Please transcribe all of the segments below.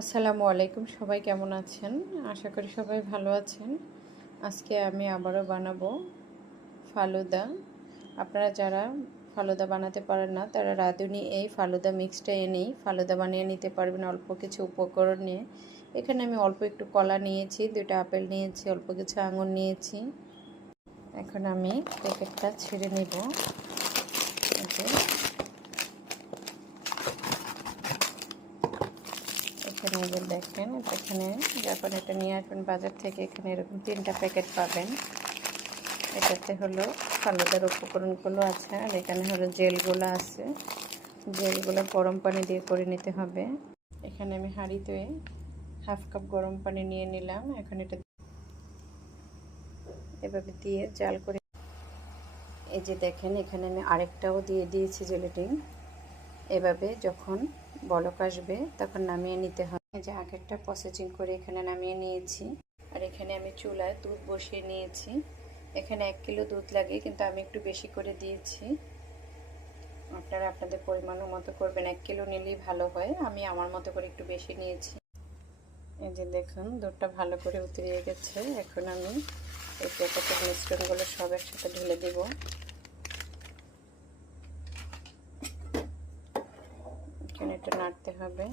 আসসালামু আলাইকুম, সবাই কেমন আছেন? আশা করি সবাই ভালো আছেন। আজকে আমি আবারও বানাবো ফালুদা। আপনারা যারা ফালুদা বানাতে পারেন না তারা রাঁধুনি এই ফালুদা মিক্সটা এনেই ফালুদা বানিয়ে নিতে পারবেন অল্প কিছু উপকরণ নিয়ে। এখানে আমি অল্প একটু কলা নিয়েছি, 2টা আপেল নিয়েছি, অল্প কিছু আঙুর নিয়েছি। এখন আমি প্যাকেটটা ছেড়ে নেব। এখানে যে দেখেন, এখানে যখন এটা নিয়ে আসবেন বাজার থেকে, এখানে এরকম 3টা প্যাকেট পাবেন। এটাতে হলো ফালুদার উপকরণগুলো আছে, আর এখানে হলো জেলগুলো আছে। জেলগুলো গরম পানি দিয়ে করে নিতে হবে। এখানে আমি হাঁড়িতে 1/2 কাপ গরম পানি নিয়ে নিলাম। এখন এটা এভাবে দিয়ে জাল করে, এই যে দেখেন এখানে আমি আরেকটাও দিয়ে দিয়েছি জেলেটিন। এভাবে যখন বলক আসবে তখন নামিয়ে নিতে হবে। যে আগেরটা প্রসেসিং করে এখানে নামিয়ে নিয়েছি। আর এখানে আমি চুলায় দুধ বসিয়ে নিয়েছি। এখানে 1 কিলো দুধ লাগে, কিন্তু আমি একটু বেশি করে দিয়েছি। আপনারা আপনাদের পরিমাণ মতো করবেন, 1 কিলো নিলেই ভালো হয়। আমি আমার মতো করে একটু বেশি নিয়েছি। এই যে দেখুন দুধটা ভালো করে উতরিয়ে গেছে। এখন আমি এই প্যাকেটের মিশ্রণগুলো সব একসাথে ঢেলে দেব। এখানে এটা নাড়তে হবে।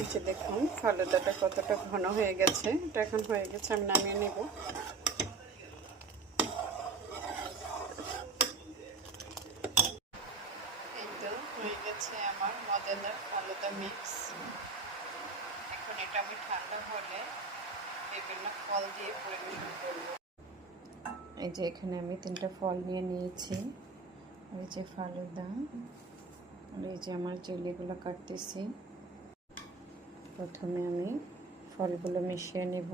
এই যে দেখুন ফালুদাটা কতটা ঘন হয়ে গেছে। এটা এখন হয়ে গেছে, আমি নামিয়ে নেব। এই তো হয়ে গেছে আমার মজাদার ফালুদা মিক্স। এখন এটা আমি ঠান্ডা হলে বিভিন্ন ফল দিয়ে পরিবেশন করব। এই যে এখানে আমি 3টা ফল নিয়ে নিয়েছি। এই যে ফালুদা, আর এই যে আমার জেলিগুলো কাটতেছি। প্রথমে আমি ফলগুলো মিশিয়ে নেব।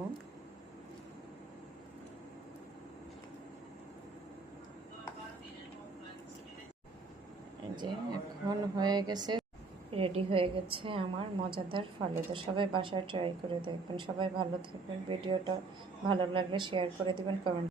এই যে এখন হয়ে গেছে, রেডি হয়ে গেছে আমার মজাদার ফালুদা। সবাই বাসায় ট্রাই করে দেখবেন। সবাই ভালো থাকবেন। ভিডিওটা ভালো লাগলে শেয়ার করে দিবেন, কমেন্ট